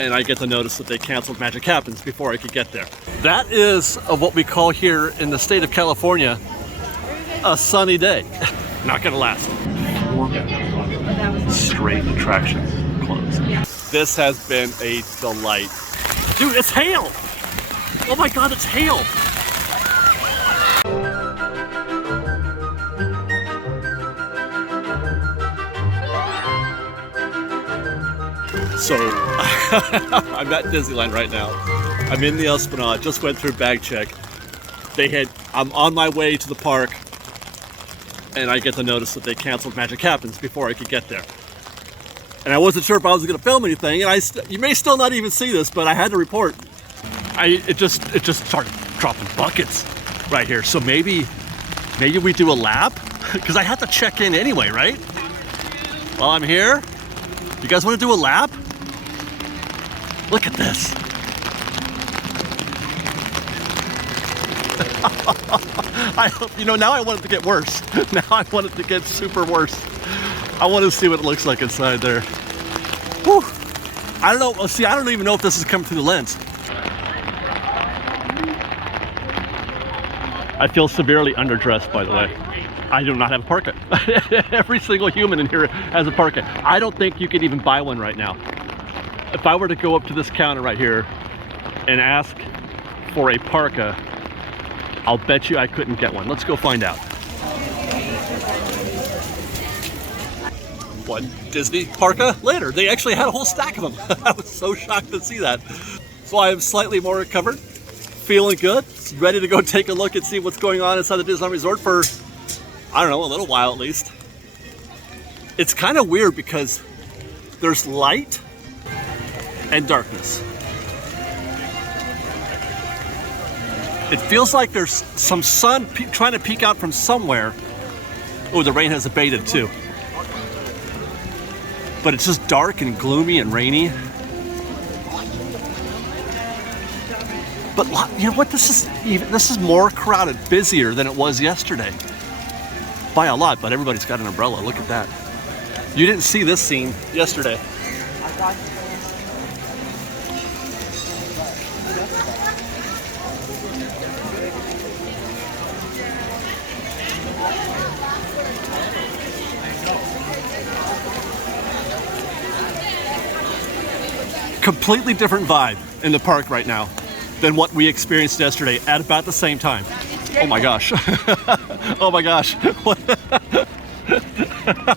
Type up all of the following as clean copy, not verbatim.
and I get the notice that they canceled Magic Happens before I could get there. That is what we call here in the state of California a sunny day. Not gonna last. 4 straight attractions closed. This has been a delight. Dude, it's hail! Oh my God, it's hail! So, I'm at Disneyland right now. I'm in the Esplanade, just went through bag check. I'm on my way to the park, and I get the notice that they canceled Magic Happens before I could get there. And I wasn't sure if I was going to film anything, and you may still not even see this, but I had to report. It just started dropping buckets right here. So maybe we do a lap, because I have to check in anyway, right? While I'm here, you guys want to do a lap? Look at this. Now I want it to get worse. Now I want it to get super worse. I want to see what it looks like inside there. Whew. I don't know. See, I don't even know if this is coming through the lens. I feel severely underdressed, by the way. I do not have a parka. Every single human in here has a parka. I don't think you could even buy one right now. If I were to go up to this counter right here and ask for a parka, I'll bet you I couldn't get one. Let's go find out. One Disney parka later. They actually had a whole stack of them. I was so shocked to see that. So I am slightly more recovered, feeling good, ready to go take a look and see what's going on inside the Disneyland Resort for, I don't know, a little while at least. It's kind of weird because there's light and darkness. It feels like there's some sun trying to peek out from somewhere. Oh, the rain has abated too. But it's just dark and gloomy and rainy. But you know what? This is more crowded, busier than it was yesterday. By a lot, but everybody's got an umbrella. Look at that. You didn't see this scene yesterday. Completely different vibe in the park right now than what we experienced yesterday at about the same time. Oh my gosh. Oh my gosh.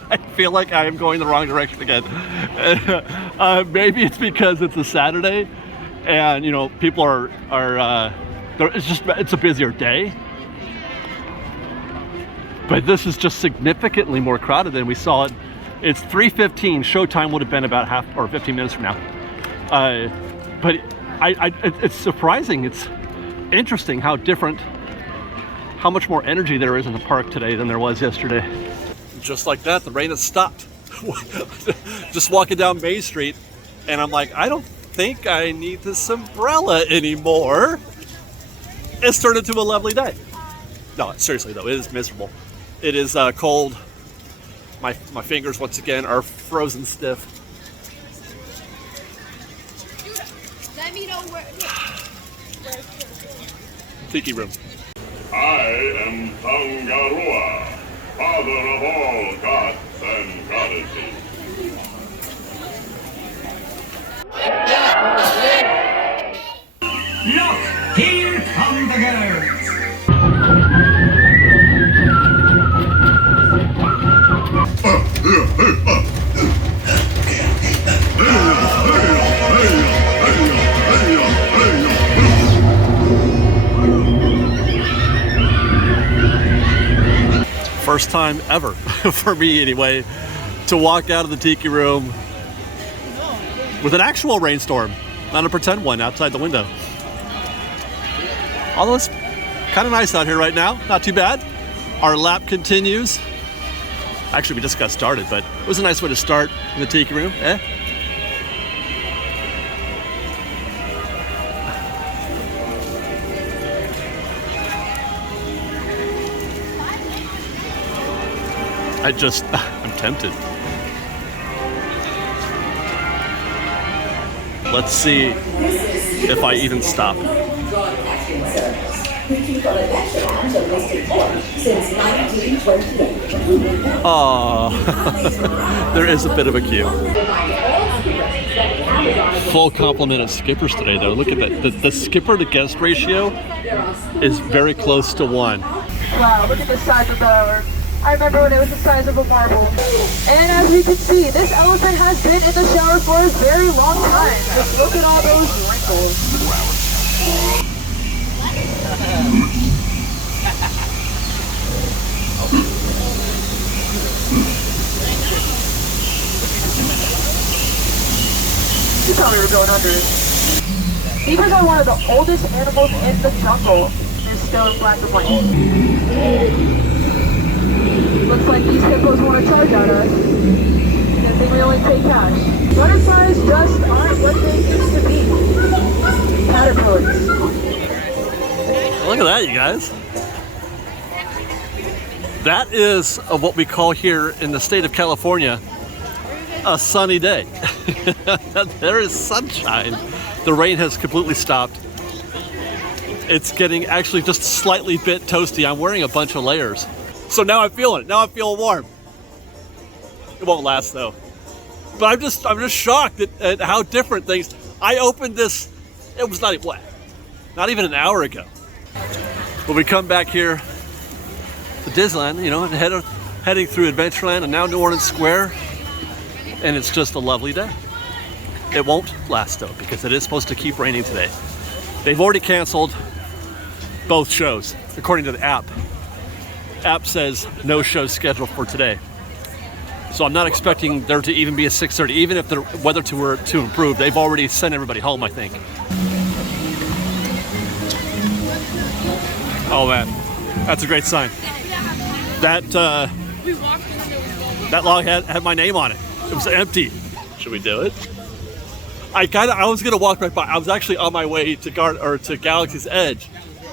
I feel like I am going the wrong direction again. Maybe it's because it's a Saturday and people are it's a busier day. But this is just significantly more crowded than we saw it. It's 3:15. Showtime would have been about 15 minutes from now. But it's surprising. It's interesting how much more energy there is in the park today than there was yesterday. Just like that, the rain has stopped. Just walking down Main Street, and I'm like, I don't think I need this umbrella anymore. It's turned into a lovely day. No, seriously though, it is miserable. It is cold. My fingers once again are frozen stiff. Let me know where. Tiki room. I am Tangaroa, father of all gods and goddesses. Look, here come the girls. First time ever, for me anyway, to walk out of the tiki room with an actual rainstorm, not a pretend one outside the window. Although it's kind of nice out here right now, not too bad. Our lap continues. Actually, we just got started, but it was a nice way to start in the tiki room, eh? I'm tempted. Let's see if I even stop. Oh, there is a bit of a queue. Full complement of skippers today, though. Look at that. The skipper to guest ratio is very close to 1. Wow, look at the size of the... I remember when it was the size of a marble. And as we can see, this elephant has been in the shower for a very long time. Just look at all those wrinkles. You thought we were going under. Beavers are one of the oldest animals in the jungle. They're still in black and white. Looks like these hippos want to charge at us. Good thing we only pay cash. Butterflies just aren't what they used to be. Caterpillars. Look at that, you guys. That is what we call here in the state of California a sunny day. There is sunshine. The rain has completely stopped. It's getting actually just slightly bit toasty. I'm wearing a bunch of layers. So now I'm feeling it. Now I'm feeling warm. It won't last though. But I'm just shocked at how different things. I opened this, it was not even an hour ago. When we come back here to Disneyland, you know, heading through Adventureland and now New Orleans Square, and it's just a lovely day. It won't last though, because it is supposed to keep raining today. They've already canceled both shows, according to the app. App says no show scheduled for today. So I'm not expecting there to even be a 6:30, even if the weather were to improve. They've already sent everybody home, I think. Oh man, that's a great sign. That log had my name on it. It was empty. Should we do it? I was gonna walk right by. I was actually on my way to Galaxy's Edge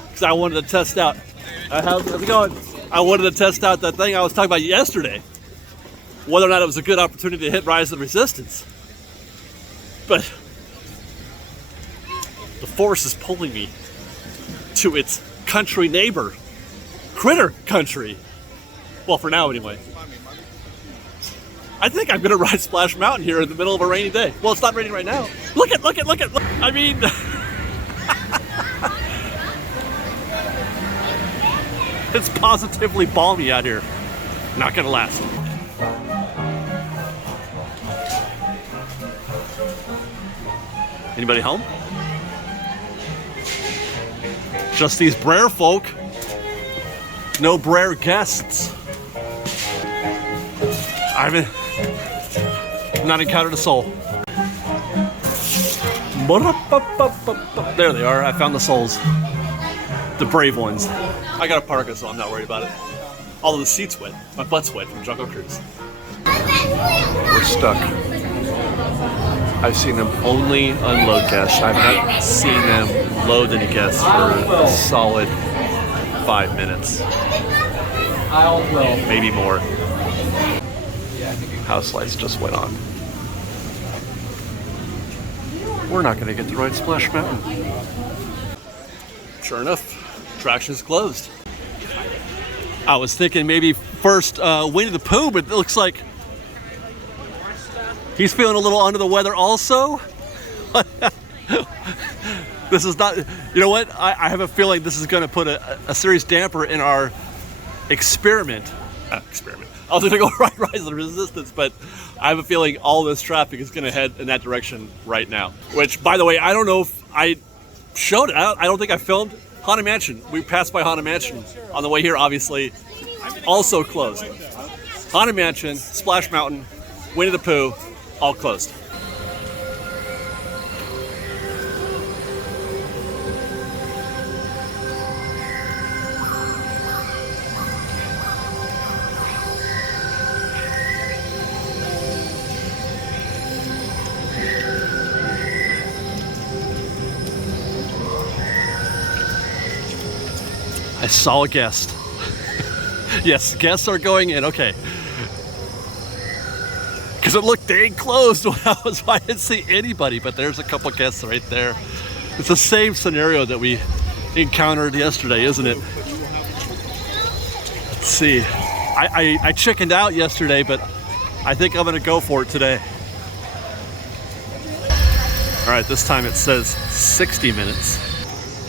because I wanted to test out. How's it going? I wanted to test out that thing I was talking about yesterday. Whether or not it was a good opportunity to hit Rise of the Resistance. But the force is pulling me to its country neighbor, Critter Country. Well, for now anyway. I think I'm gonna ride Splash Mountain here in the middle of a rainy day. Well, it's not raining right now. Look. I mean, it's positively balmy out here. Not gonna last. Anybody home? Just these Brer folk. No Brer guests. I've not encountered a soul. There they are. I found the souls. The brave ones. I got a parka, so I'm not worried about it. Although the seat's wet. My butt's wet from Jungle Cruise. We're stuck. I've seen them only unload guests. I've not seen them load any guests for a solid 5 minutes. Maybe more. House lights just went on. We're not going to get to ride Splash Mountain. Sure enough, attraction's closed. I was thinking maybe first Winnie the Pooh, but it looks like he's feeling a little under the weather also. This is not, you know what? I have a feeling this is going to put a serious damper in our experiment. I was going to go Rise of the Resistance, but I have a feeling all this traffic is going to head in that direction right now. Which, by the way, I don't know if I showed it. I don't think I filmed. Haunted Mansion. We passed by Haunted Mansion on the way here, obviously. Also closed. Haunted Mansion, Splash Mountain, Winnie the Pooh, all closed. I saw a guest. Yes, guests are going in, okay. because it looked dang closed when I didn't see anybody, but there's a couple guests right there. It's the same scenario that we encountered yesterday, isn't it? Let's see. I chickened out yesterday, but I think I'm gonna go for it today. All right, this time it says 60 minutes,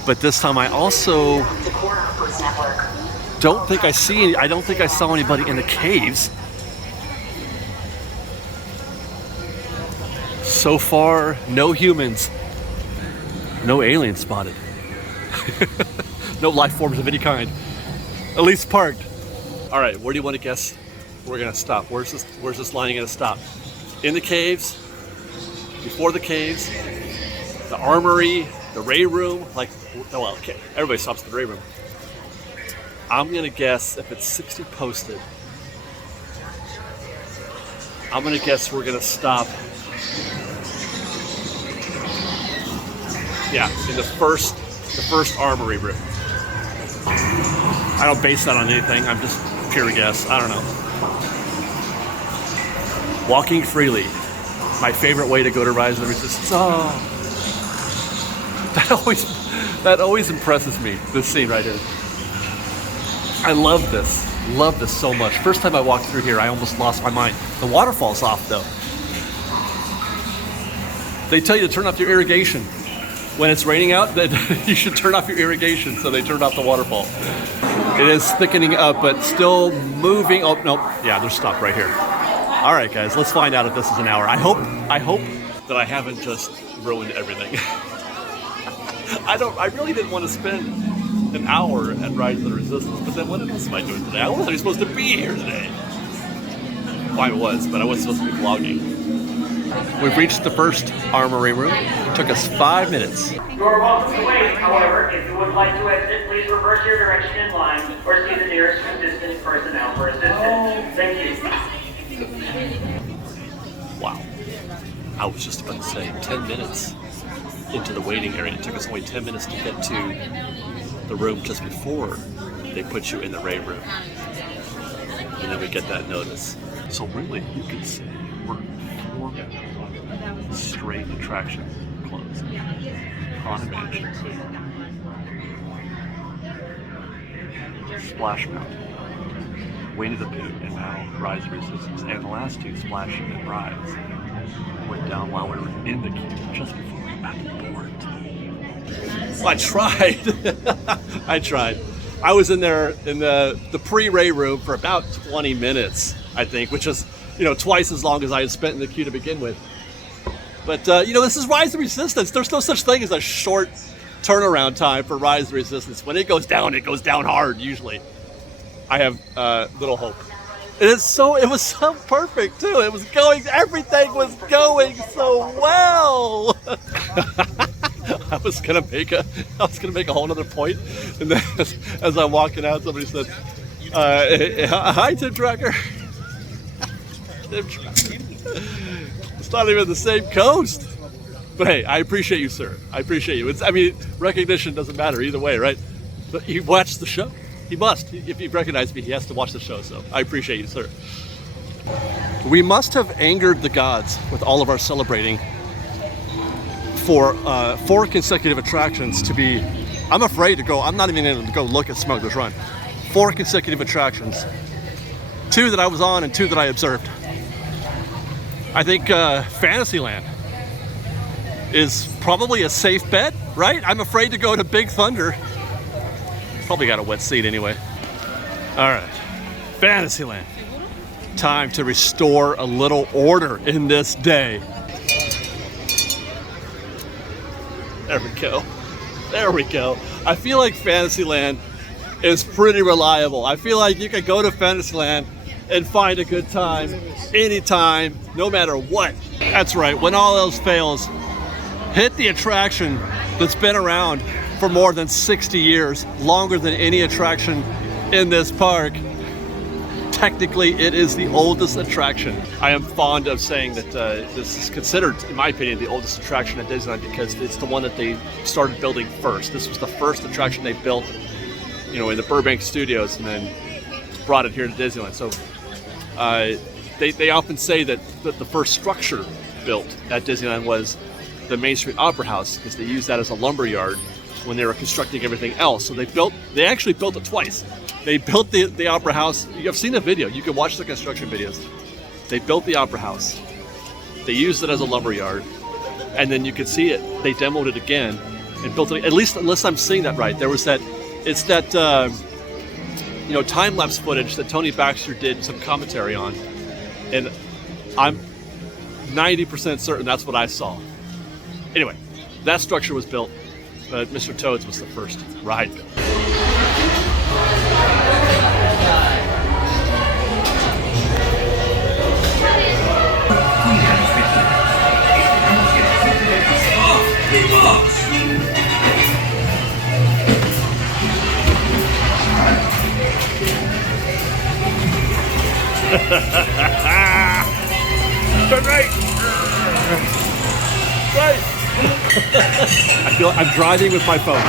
but this time I also don't think I saw anybody in the caves. So far, no humans, no aliens spotted. No life forms of any kind, at least parked. All right, where do you want to guess we're gonna stop? Where's this line gonna stop? In the caves, before the caves, the armory, the Ray room, like, well, okay, everybody stops at the Ray room. I'm gonna guess if it's 60 posted, I'm gonna guess we're gonna stop, yeah, in the first armory room. I don't base that on anything, I'm just pure guess, I don't know. Walking freely, my favorite way to go to Rise of the Resistance. Oh, that always impresses me, this scene right here. I love this so much. First time I walked through here, I almost lost my mind. The waterfall's off though. They tell you to turn off your irrigation. When it's raining out, that you should turn off your irrigation, so they turned off the waterfall. It is thickening up, but still moving. Oh, nope, yeah, they're stopped right here. All right, guys, let's find out if this is an hour. I hope that I haven't just ruined everything. I really didn't want to spend an hour at Rise of the Resistance, but then what else am I doing today? I wasn't even supposed to be here today. Well, I was, but I wasn't supposed to be vlogging. We've reached the first armory room. It took us 5 minutes. You are welcome to wait. However, if you would like to exit, please reverse your direction in line or see the nearest resistance personnel for assistance. Thank you. Wow. I was just about to say 10 minutes into the waiting area. It took us only 10 minutes to get to the room just before they put you in the Ray room. And then we get that notice. So really, you can see we're 4 straight attraction closed. Haunted Mansion, Splash Mountain, Winnie the Pooh, and now Rise of Resistance. And the last two, Splash and Rise, went down while we were in the queue just before we got to board. Well, I tried. I tried. I was in there in the pre-Ray room for about 20 minutes, I think, which is, twice as long as I had spent in the queue to begin with. But, this is Rise of Resistance. There's no such thing as a short turnaround time for Rise of Resistance. When it goes down hard, usually. I have little hope. It was so perfect, too. Everything was going so well. I was gonna make a whole other point, and then as I'm walking out, somebody said, "Hi, Tim Tracker." Tim Tracker. It's not even the same coast. But hey, I appreciate you, sir. I appreciate you. Recognition doesn't matter either way, right? But he watched the show. He must. If he recognized me, he has to watch the show. So I appreciate you, sir. We must have angered the gods with all of our celebrating for 4 consecutive attractions to be. I'm afraid to go. I'm not even going to go look at Smuggler's Run. 4 consecutive attractions. 2 that I was on and 2 that I observed. I think Fantasyland is probably a safe bet, right? I'm afraid to go to Big Thunder. Probably got a wet seat anyway. All right, Fantasyland. Time to restore a little order in this day. There we go. There we go. I feel like Fantasyland is pretty reliable. I feel like you can go to Fantasyland and find a good time anytime, no matter what. That's right, when all else fails, hit the attraction that's been around for more than 60 years, longer than any attraction in this park. Technically, it is the oldest attraction. I am fond of saying that this is considered, in my opinion, the oldest attraction at Disneyland because it's the one that they started building first. This was the first attraction they built, in the Burbank studios, and then brought it here to Disneyland. So they often say that the first structure built at Disneyland was the Main Street Opera House, because they used that as a lumber yard when they were constructing everything else. So they actually built it twice. They built the Opera House. You've seen the video. You can watch the construction videos. They built the Opera House. They used it as a lumber yard, and then you could see it. They demoed it again and built it. At least, unless I'm seeing that right, there was that. It's that time lapse footage that Tony Baxter did some commentary on, and I'm 90% certain that's what I saw. Anyway, that structure was built, but Mr. Toad's was the first ride built. Right. I feel I'm driving with my phone.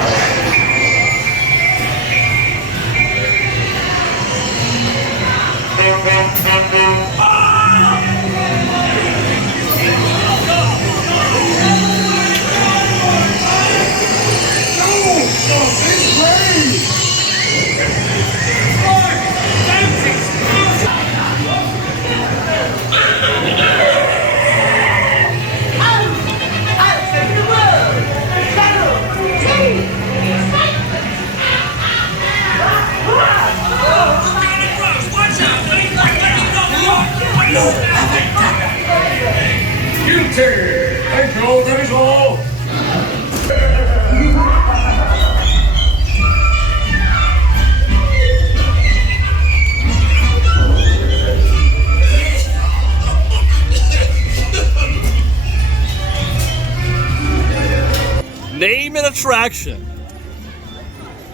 Name an attraction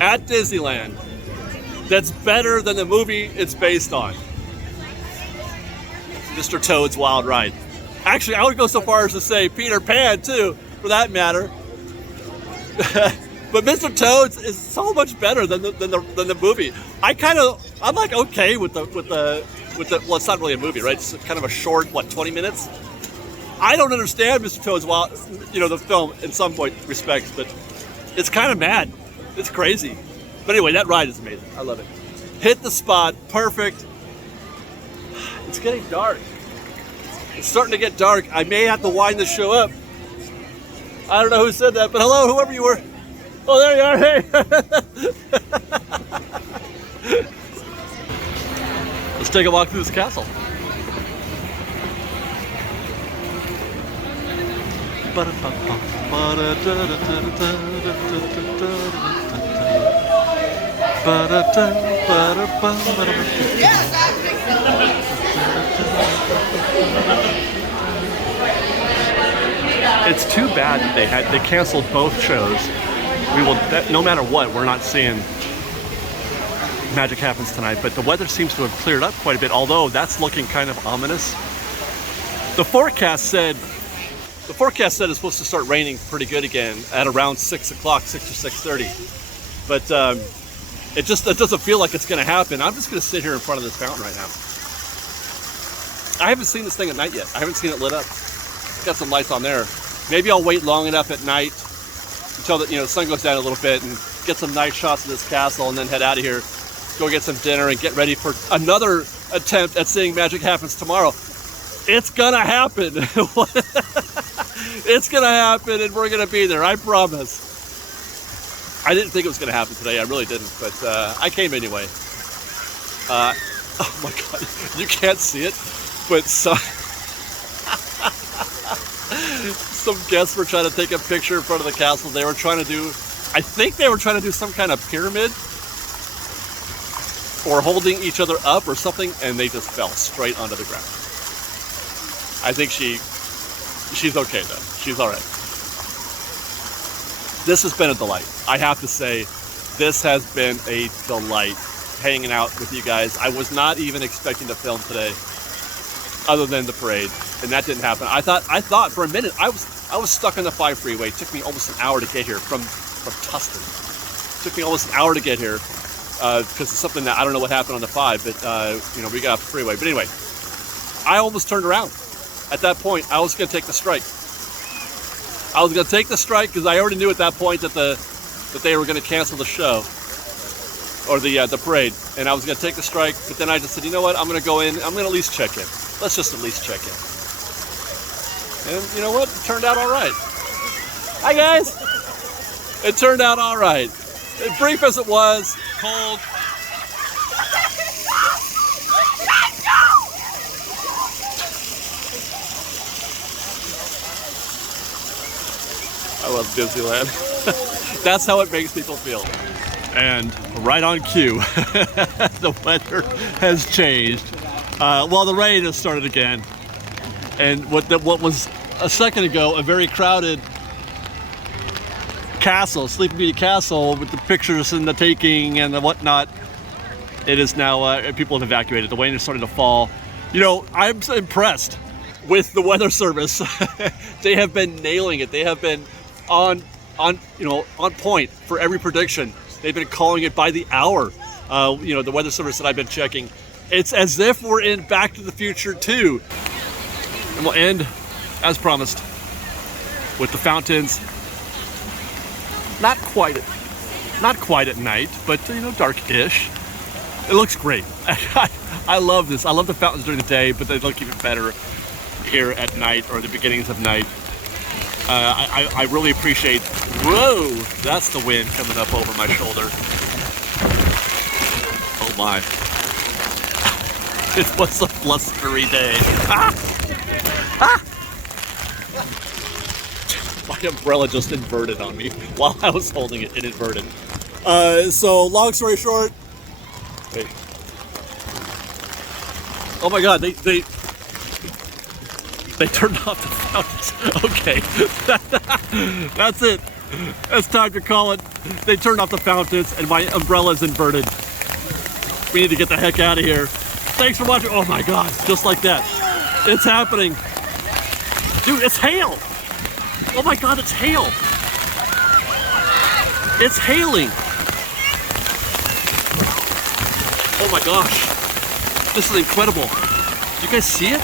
at Disneyland that's better than the movie it's based on. Mr. Toad's Wild Ride. Actually, I would go so far as to say Peter Pan too, for that matter. But Mr. Toad's is so much better than the movie. I'm like okay with the well, it's not really a movie, right? It's kind of a short, 20 minutes. I don't understand Mr. Toad's Wild, the film in some respects, but it's kind of mad. It's crazy. But anyway, that ride is amazing. I love it. Hit the spot, perfect. It's getting dark. It's starting to get dark. I may have to wind the show up. I don't know who said that, but hello, whoever you were. Oh, there you are. Hey. Let's take a walk through this castle. It's too bad that they canceled both shows. No matter what, we're not seeing Magic Happens tonight, but the weather seems to have cleared up quite a bit, although that's looking kind of ominous. The forecast said it's supposed to start raining pretty good again at around 6 o'clock, 6 or 6:30. But it doesn't feel like it's going to happen. I'm just going to sit here in front of this fountain right now. I haven't seen this thing at night yet. I haven't seen it lit up. Got some lights on there. Maybe I'll wait long enough at night until the sun goes down a little bit and get some nice shots of this castle, and then head out of here, go get some dinner, and get ready for another attempt at seeing Magic Happens tomorrow. It's gonna happen. It's gonna happen, and we're gonna be there. I promise. I didn't think it was gonna happen today. I really didn't, but I came anyway. Oh my God, you can't see it, but some guests were trying to take a picture in front of the castle. They were trying to do, I think they were trying to do some kind of pyramid or holding each other up or something, and they just fell straight onto the ground. I think she's okay though. She's all right. This has been a delight. I have to say, this has been a delight hanging out with you guys. I was not even expecting to film today, other than the parade, and that didn't happen. I thought for a minute I was stuck on the 5 freeway. It took me almost an hour to get here from Tustin. It took me almost an hour to get here because it's something that I don't know what happened on the 5, but we got off the freeway. But anyway, I almost turned around. At that point, I was going to take the strike. I was going to take the strike because I already knew at that point that they were going to cancel the show or the parade, and I was going to take the strike. But then I just said, you know what? I'm going to go in. I'm going to at least check in. Let's just at least check in. And you know what? It turned out all right. Hi guys. It turned out all right. As brief as it was, cold. I love Disneyland. That's how it makes people feel. And right on cue, the weather has changed. Well, the rain has started again. And what was a second ago a very crowded castle, Sleeping Beauty Castle, with the pictures and the taking and the whatnot, it is now, people have evacuated. The rain is starting to fall. You know, I'm impressed with the weather service. They have been nailing it. They have been on point for every prediction. They've been calling it by the hour. You know, the weather service that I've been checking. It's as if we're in Back to the Future 2. And we'll end, as promised, with the fountains. Not quite at night, but you know, dark-ish. It looks great. I love this. I love the fountains during the day, but they look even better here at night or the beginnings of night. I really appreciate. Whoa, that's the wind coming up over my shoulder. Oh my! It was a blustery day. Ah! Ah! My umbrella just inverted on me while I was holding it. It inverted. So long story short, wait. Oh my God, they turned off the fountains. Okay, that's it. It's time to call it. They turned off the fountains and my umbrella's inverted. We need to get the heck out of here. Thanks for watching. Oh my God, just like that. It's happening. Dude, it's hail. Oh my God, it's hail. It's hailing. Oh my gosh. This is incredible. Do you guys see it?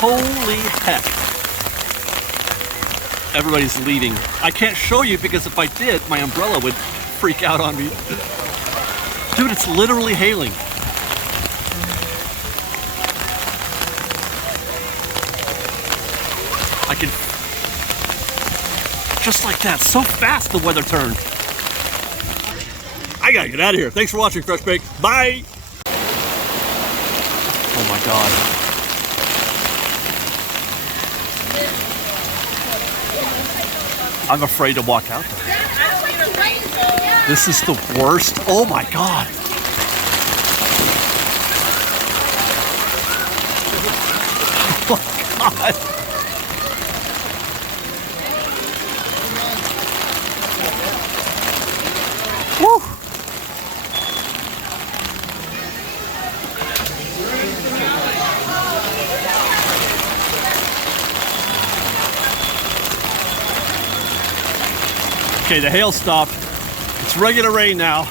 Holy heck. Everybody's leaving. I can't show you because if I did, my umbrella would freak out on me. Dude, it's literally hailing. I can, just like that, so fast the weather turned. I gotta get out of here. Thanks for watching, Fresh Bake. Bye. Oh my God. I'm afraid to walk out there. This is the worst. Oh my God. Oh my God. Woo. Okay, the hail stopped. It's regular rain now.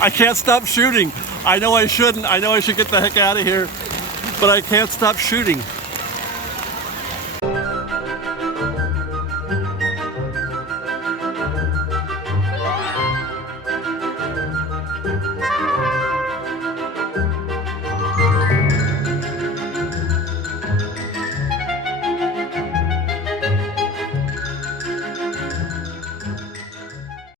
I can't stop shooting. I know I shouldn't. I know I should get the heck out of here, but I can't stop shooting.